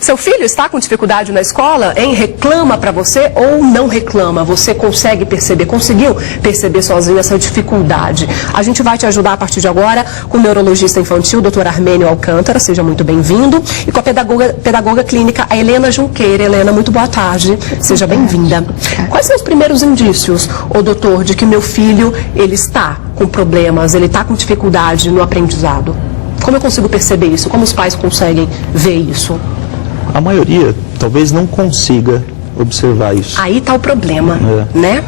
Seu filho está com dificuldade na escola, hein? Reclama para você ou não reclama? Você consegue perceber, conseguiu perceber sozinho essa dificuldade? A gente vai te ajudar a partir de agora com o neurologista infantil, Dr. Armênio Alcântara, seja muito bem-vindo, e com a pedagoga clínica, a Helena Junqueira. Helena, muito boa tarde, seja bem-vinda. Quais são os primeiros indícios, doutor, de que meu filho, ele está com problemas, ele está com dificuldade no aprendizado? Como eu consigo perceber isso? Como os pais conseguem ver isso? A maioria talvez não consiga observar isso. Aí está o problema, né?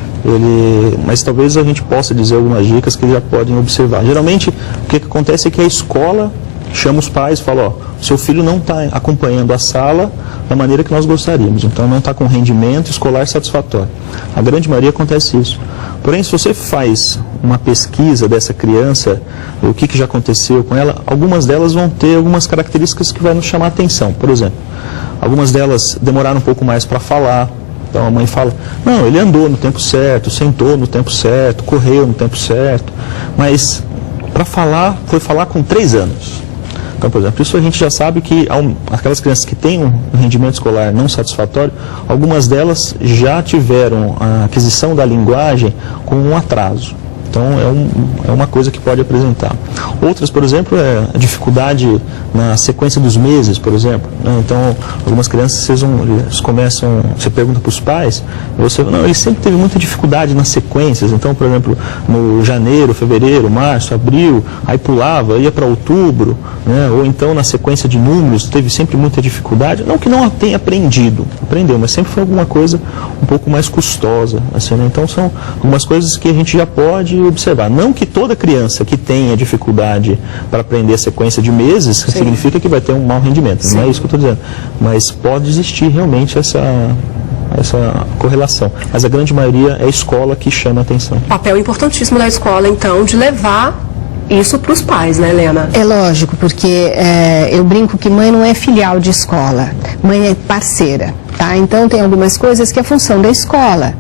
Mas talvez a gente possa dizer algumas dicas que já podem observar. Geralmente, o que acontece é que a escola chama os pais e fala, seu filho não está acompanhando a sala da maneira que nós gostaríamos, então não está com rendimento escolar satisfatório. A grande maioria acontece isso. Porém, se você faz uma pesquisa dessa criança, o que já aconteceu com ela, algumas delas vão ter algumas características que vai nos chamar a atenção. Por exemplo, algumas delas demoraram um pouco mais para falar. Então a mãe fala, não, ele andou no tempo certo, sentou no tempo certo, correu no tempo certo, mas para falar, foi falar com 3 anos. Então, por exemplo, isso a gente já sabe que aquelas crianças que têm um rendimento escolar não satisfatório, algumas delas já tiveram a aquisição da linguagem com um atraso. Então, é uma coisa que pode apresentar. Outras, por exemplo, é a dificuldade na sequência dos meses, por exemplo. Então, algumas crianças, eles começam, você pergunta para os pais, não, ele sempre teve muita dificuldade nas sequências. Então, por exemplo, no janeiro, fevereiro, março, abril, aí pulava, ia para outubro, né? Ou então na sequência de números, teve sempre muita dificuldade. Não que não tenha aprendido, aprendeu, mas sempre foi alguma coisa um pouco mais custosa. Assim, né? Então, são algumas coisas que a gente já pode observar. Não que toda criança que tenha dificuldade para aprender a sequência de meses, sim, significa que vai ter um mau rendimento. Sim. Não é isso que eu estou dizendo. Mas pode existir realmente essa correlação. Mas a grande maioria é a escola que chama a atenção. Papel importantíssimo da escola, então, de levar isso para os pais, né, Helena? É lógico, porque eu brinco que mãe não é filial de escola, mãe é parceira, tá? Então tem algumas coisas que é função da escola,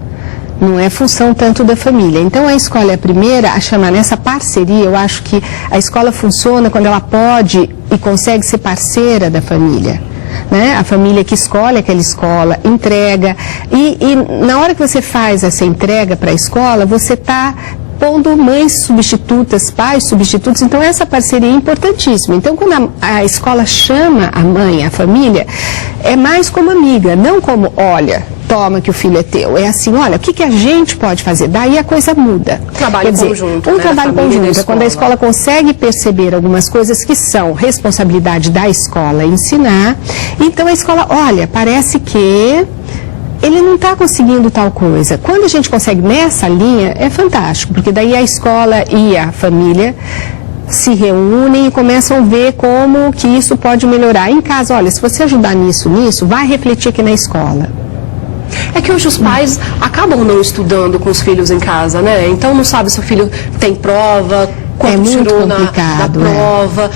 não é função tanto da família. Então a escola é a primeira a chamar nessa parceria. Eu acho que a escola funciona quando ela pode e consegue ser parceira da família. Né? A família que escolhe aquela escola, entrega. E na hora que você faz essa entrega para a escola, você está pondo mães substitutas, pais substitutos, então essa parceria é importantíssima. Então quando a escola chama a mãe, a família, é mais como amiga, não como, olha, toma que o filho é teu. É assim, olha, o que a gente pode fazer? Daí a coisa muda. Trabalho conjunto. Trabalho conjunto, quando a escola consegue perceber algumas coisas que são responsabilidade da escola ensinar, então a escola, olha, parece que ele não está conseguindo tal coisa. Quando a gente consegue nessa linha, é fantástico, porque daí a escola e a família se reúnem e começam a ver como que isso pode melhorar. Em casa, olha, se você ajudar nisso, vai refletir aqui na escola. É que hoje os pais acabam não estudando com os filhos em casa, né? Então não sabe se o filho tem prova, quanto tirou na prova.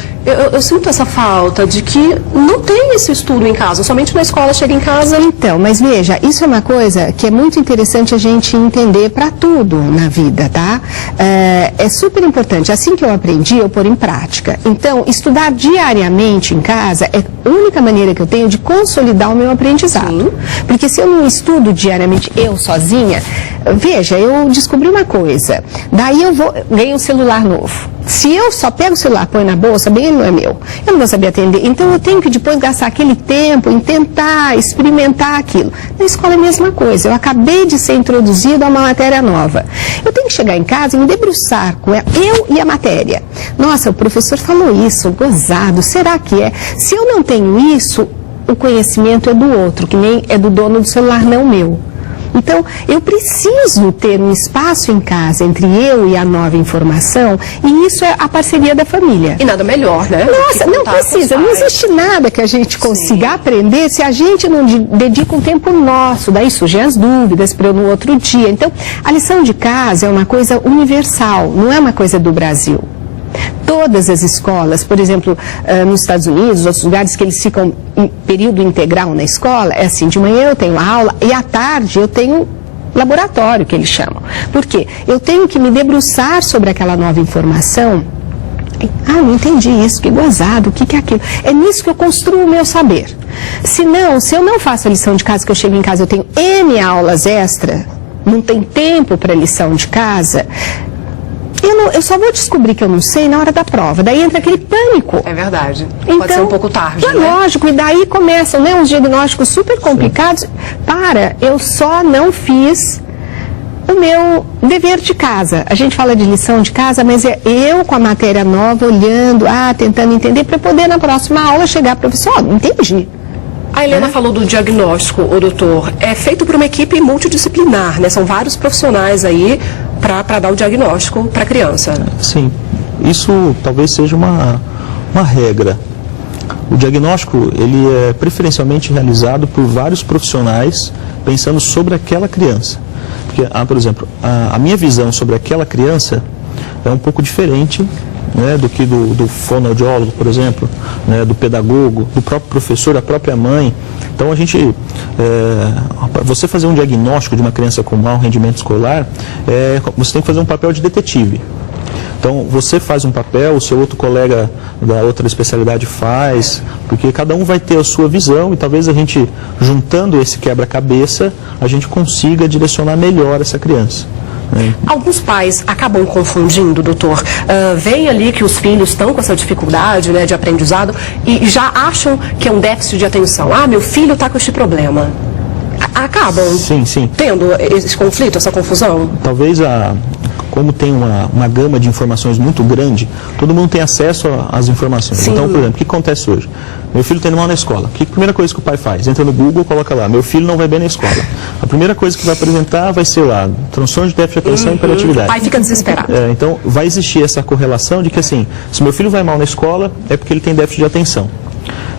Eu sinto essa falta de que não tem esse estudo em casa, somente na escola chega em casa. Então, mas veja, isso é uma coisa que é muito interessante a gente entender para tudo na vida, tá? É super importante. Assim que eu aprendi, eu pôr em prática. Então, estudar diariamente em casa é a única maneira que eu tenho de consolidar o meu aprendizado. Sim. Porque se eu não estudo diariamente, eu sozinha, veja, eu descobri uma coisa. Daí eu ganho um celular novo. Se eu só pego o celular, põe na bolsa, bem, ele não é meu. Eu não vou saber atender. Então eu tenho que depois gastar aquele tempo em tentar experimentar aquilo. Na escola é a mesma coisa. Eu acabei de ser introduzido a uma matéria nova. Eu tenho que chegar em casa e me debruçar com ela, eu e a matéria. Nossa, o professor falou isso, gozado, será que é? Se eu não tenho isso, o conhecimento é do outro, que nem é do dono do celular, não meu. Então, eu preciso ter um espaço em casa entre eu e a nova informação, e isso é a parceria da família. E nada melhor, né? Nossa, não precisa, não existe nada que a gente consiga aprender se a gente não dedica um tempo nosso, daí surgem as dúvidas para no outro dia. Então, a lição de casa é uma coisa universal, não é uma coisa do Brasil. Todas as escolas, por exemplo, nos Estados Unidos, outros lugares que eles ficam em período integral na escola, é assim, de manhã eu tenho aula e à tarde eu tenho laboratório, que eles chamam. Por quê? Eu tenho que me debruçar sobre aquela nova informação Não entendi isso, que gozado, o que é aquilo? É nisso que eu construo o meu saber. Se eu não faço a lição de casa, que eu chego em casa, eu tenho N aulas extra, não tem tempo para lição de casa, eu só vou descobrir que eu não sei na hora da prova. Daí entra aquele pânico. É verdade. Então, pode ser um pouco tarde, né? Lógico, e daí começam, né, uns diagnósticos super complicados. Sim. Eu só não fiz o meu dever de casa. A gente fala de lição de casa, mas é eu com a matéria nova, olhando, tentando entender, para poder na próxima aula chegar, professor, não entendi. A Helena falou do diagnóstico, doutor. É feito por uma equipe multidisciplinar, né? São vários profissionais aí para dar o diagnóstico para a criança. Sim, isso talvez seja uma regra. O diagnóstico, ele é preferencialmente realizado por vários profissionais pensando sobre aquela criança. Porque, por exemplo, a minha visão sobre aquela criança é um pouco diferente, né, do que do fonoaudiólogo, por exemplo, né, do pedagogo, do próprio professor, da própria mãe. Então, você fazer um diagnóstico de uma criança com mau rendimento escolar, você tem que fazer um papel de detetive. Então, você faz um papel, o seu outro colega da outra especialidade faz, porque cada um vai ter a sua visão e talvez a gente, juntando esse quebra-cabeça, a gente consiga direcionar melhor essa criança. Alguns pais acabam confundindo, doutor. Veem ali que os filhos estão com essa dificuldade, né, de aprendizado e já acham que é um déficit de atenção. Meu filho está com este problema. Acabam tendo esse conflito, essa confusão? Talvez como tem uma gama de informações muito grande, todo mundo tem acesso às informações. Sim. Então, por exemplo, o que acontece hoje? Meu filho está indo mal na escola. A primeira coisa que o pai faz? Entra no Google, coloca lá, meu filho não vai bem na escola. A primeira coisa que vai apresentar vai ser lá, transtorno de déficit de atenção e hiperatividade. O pai fica desesperado. Então, vai existir essa correlação de que, assim, se meu filho vai mal na escola, é porque ele tem déficit de atenção.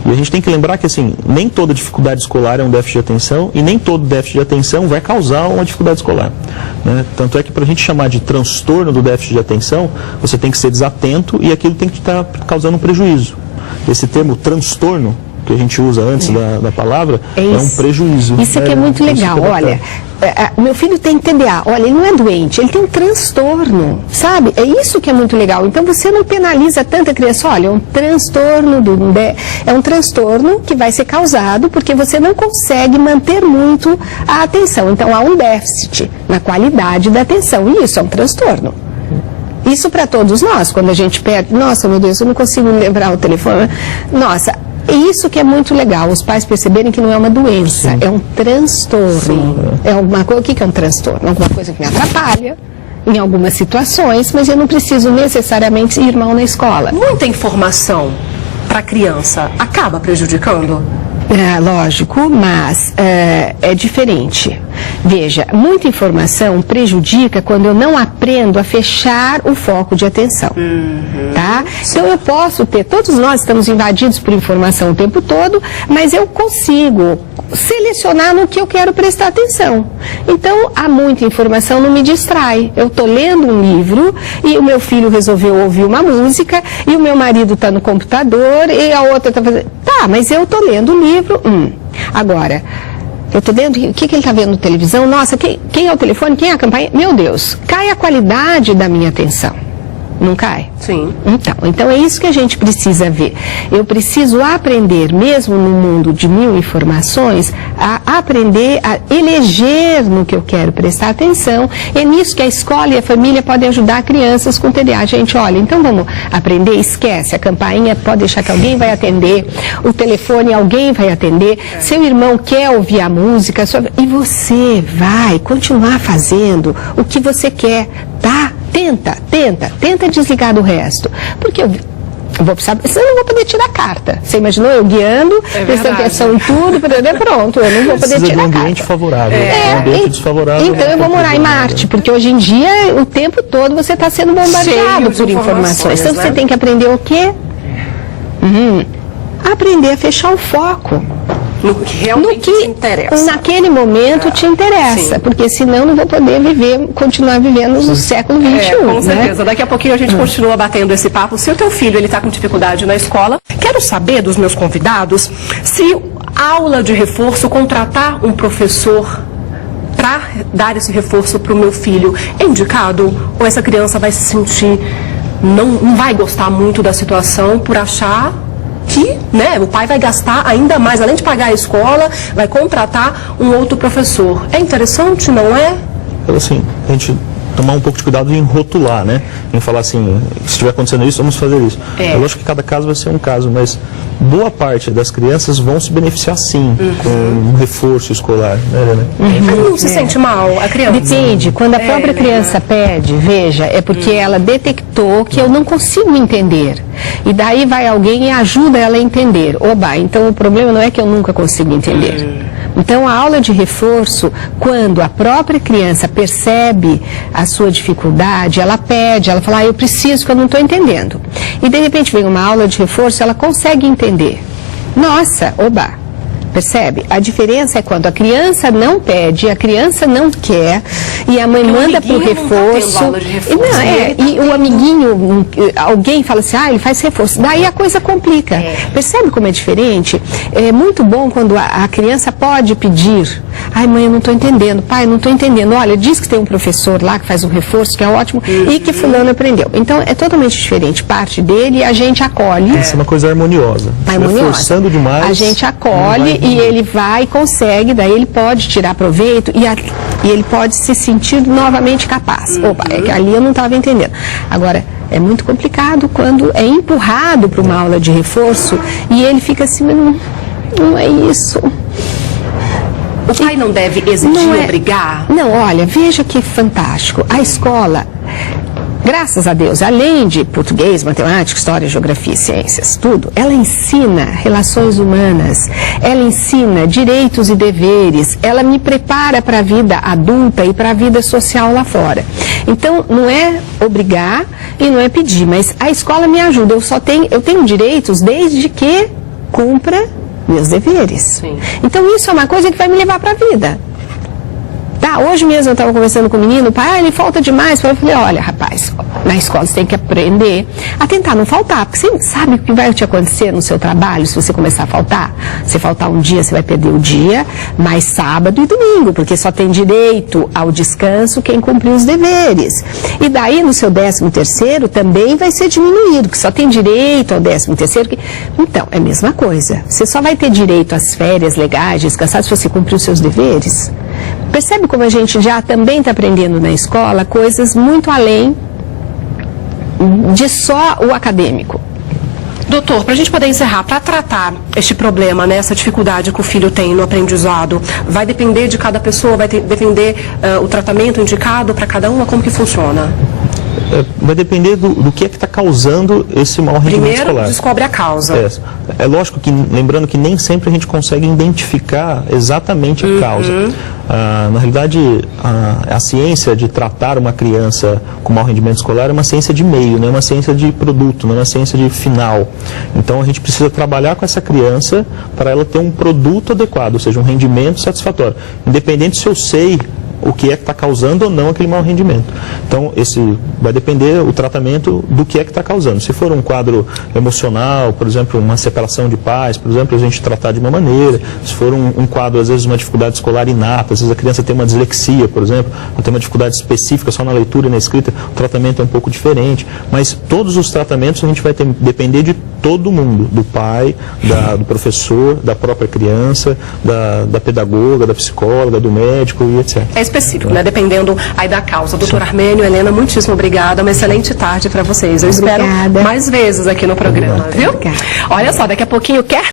E a gente tem que lembrar que, assim, nem toda dificuldade escolar é um déficit de atenção e nem todo déficit de atenção vai causar uma dificuldade escolar, né? Tanto é que para a gente chamar de transtorno do déficit de atenção, você tem que ser desatento e aquilo tem que estar causando um prejuízo. Esse termo transtorno, que a gente usa antes da palavra, é um prejuízo. Isso aqui é muito legal. Olha, meu filho tem TDA. Olha, ele não é doente, ele tem um transtorno, sabe? É isso que é muito legal. Então você não penaliza tanto a criança. Olha, é um transtorno que vai ser causado porque você não consegue manter muito a atenção. Então há um déficit na qualidade da atenção. E isso é um transtorno. Isso para todos nós, quando a gente perde, nossa, meu Deus, eu não consigo lembrar o telefone. Nossa, isso que é muito legal, os pais perceberem que não é uma doença, é um transtorno. É alguma coisa, o que é um transtorno? Alguma coisa que me atrapalha em algumas situações, mas eu não preciso necessariamente ir mal na escola. Muita informação para a criança acaba prejudicando? Lógico, mas é diferente. Veja, muita informação prejudica quando eu não aprendo a fechar o foco de atenção. Tá? Então eu posso ter, todos nós estamos invadidos por informação o tempo todo, mas eu consigo selecionar no que eu quero prestar atenção. Então, há muita informação, não me distrai. Eu estou lendo um livro e o meu filho resolveu ouvir uma música e o meu marido está no computador e a outra está fazendo... Tá, mas eu estou lendo o livro. Agora, eu estou vendo o que ele está vendo na televisão. Nossa, quem é o telefone? Quem é a campainha? Meu Deus, cai a qualidade da minha atenção. Não cai? Sim. Então é isso que a gente precisa ver. Eu preciso aprender, mesmo no mundo de 1000 informações, a aprender a eleger no que eu quero prestar atenção. É nisso que a escola e a família podem ajudar crianças com TDA. Gente, olha, então vamos aprender, esquece, a campainha pode deixar que alguém vai atender, o telefone alguém vai atender, seu irmão quer ouvir a música, e você vai continuar fazendo o que você quer, tá? Tenta desligar do resto. Porque eu vou precisar, senão eu não vou poder tirar a carta. Você imaginou eu guiando, prestando atenção em tudo, pronto, eu não vou poder tirar a carta. Um ambiente favorável, um ambiente desfavorável. Então eu vou morar em Marte, porque hoje em dia, o tempo todo, você está sendo bombardeado por informações. Então você tem que aprender o quê? Aprender a fechar o foco. No que realmente te interessa. Naquele momento te interessa, porque senão não vou poder continuar vivendo no século XXI. Com certeza. Daqui a pouquinho a gente continua batendo esse papo. Se o teu filho está com dificuldade na escola, quero saber dos meus convidados se aula de reforço, contratar um professor para dar esse reforço para o meu filho é indicado ou essa criança vai se sentir não vai gostar muito da situação por achar que, né, o pai vai gastar ainda mais, além de pagar a escola, vai contratar um outro professor. É interessante, não é? Então, assim, a gente tomar um pouco de cuidado em rotular, né? Em falar assim, se estiver acontecendo isso, vamos fazer isso. É lógico que cada caso vai ser um caso, mas boa parte das crianças vão se beneficiar sim com um reforço escolar, né? Mas não se sente mal a criança? Depende. Quando a própria criança pede, veja, é porque ela detectou que eu não consigo entender. E daí vai alguém e ajuda ela a entender. Oba, então o problema não é que eu nunca consigo entender. Então, a aula de reforço, quando a própria criança percebe a sua dificuldade, ela pede, ela fala, eu preciso, que eu não estou entendendo. E, de repente, vem uma aula de reforço, ela consegue entender. Nossa, oba! Percebe? A diferença é quando a criança não pede, a criança não quer, e a mãe manda para o reforço. E o amiguinho, alguém fala assim, ele faz reforço. Daí a coisa complica. Percebe como é diferente? É muito bom quando a criança pode pedir. Ai, mãe, eu não estou entendendo. Pai, não estou entendendo. Olha, diz que tem um professor lá que faz um reforço, que é ótimo, e que fulano aprendeu. Então, é totalmente diferente. Parte dele, a gente acolhe. Isso é uma coisa harmoniosa. Forçando demais. A gente acolhe. E ele vai e consegue, daí ele pode tirar proveito e ele pode se sentir novamente capaz. Opa, é que ali eu não estava entendendo. Agora, é muito complicado quando é empurrado para uma aula de reforço e ele fica assim, mas não é isso. O pai não deve exigir, obrigar? Não, olha, veja que fantástico. A escola, graças a Deus, além de português, matemática, história, geografia e ciências, tudo, ela ensina relações humanas, ela ensina direitos e deveres, ela me prepara para a vida adulta e para a vida social lá fora. Então, não é obrigar e não é pedir, mas a escola me ajuda. Eu tenho direitos desde que cumpra meus deveres. Sim. Então, isso é uma coisa que vai me levar para a vida. Tá, hoje mesmo eu estava conversando com o menino, pai, ele falta demais. Eu falei, olha, rapaz, na escola você tem que aprender a tentar não faltar, porque você sabe o que vai te acontecer no seu trabalho se você começar a faltar? Se faltar um dia, você vai perder o dia, mas sábado e domingo, porque só tem direito ao descanso quem cumpriu os deveres. E daí, no seu 13º, também vai ser diminuído, porque só tem direito ao 13º. Então, é a mesma coisa. Você só vai ter direito às férias legais, descansar, se você cumprir os seus deveres. Percebe como a gente já também está aprendendo na escola coisas muito além de só o acadêmico. Doutor, para a gente poder encerrar, para tratar este problema, né, essa dificuldade que o filho tem no aprendizado, vai depender de cada pessoa, vai depender o tratamento indicado para cada uma, como que funciona? Vai depender do que é que está causando esse mau rendimento escolar. Primeiro descobre a causa. É lógico que, lembrando que nem sempre a gente consegue identificar exatamente a causa. Na realidade, a ciência de tratar uma criança com mau rendimento escolar é uma ciência de meio, não é uma ciência de produto, não é uma ciência de final. Então, a gente precisa trabalhar com essa criança para ela ter um produto adequado, ou seja, um rendimento satisfatório. Independente se eu sei o que é que está causando ou não aquele mau rendimento. Então, vai depender o tratamento do que é que está causando. Se for um quadro emocional, por exemplo, uma separação de pais, por exemplo, a gente tratar de uma maneira. Se for um quadro, às vezes, uma dificuldade escolar inata, às vezes a criança tem uma dislexia, por exemplo, ou tem uma dificuldade específica só na leitura e na escrita, o tratamento é um pouco diferente. Mas todos os tratamentos a gente vai depender de todo mundo, do pai, do professor, da própria criança, da pedagoga, da psicóloga, do médico e etc. É específico, né? Dependendo aí da causa. Doutor Armênio, Helena, muitíssimo obrigada. Uma excelente tarde para vocês. Eu espero mais vezes aqui no programa, viu? Olha só, daqui a pouquinho, quer